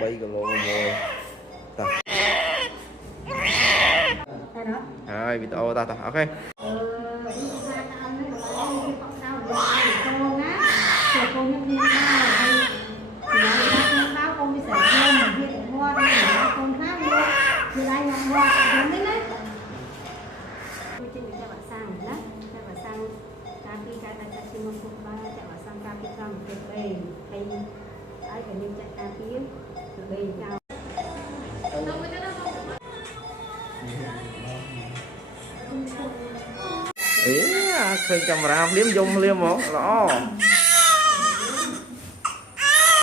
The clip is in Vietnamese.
bay cái lô mồi ta rồi bị tao ta ok ý khơi camera liếm dung liếm món rõ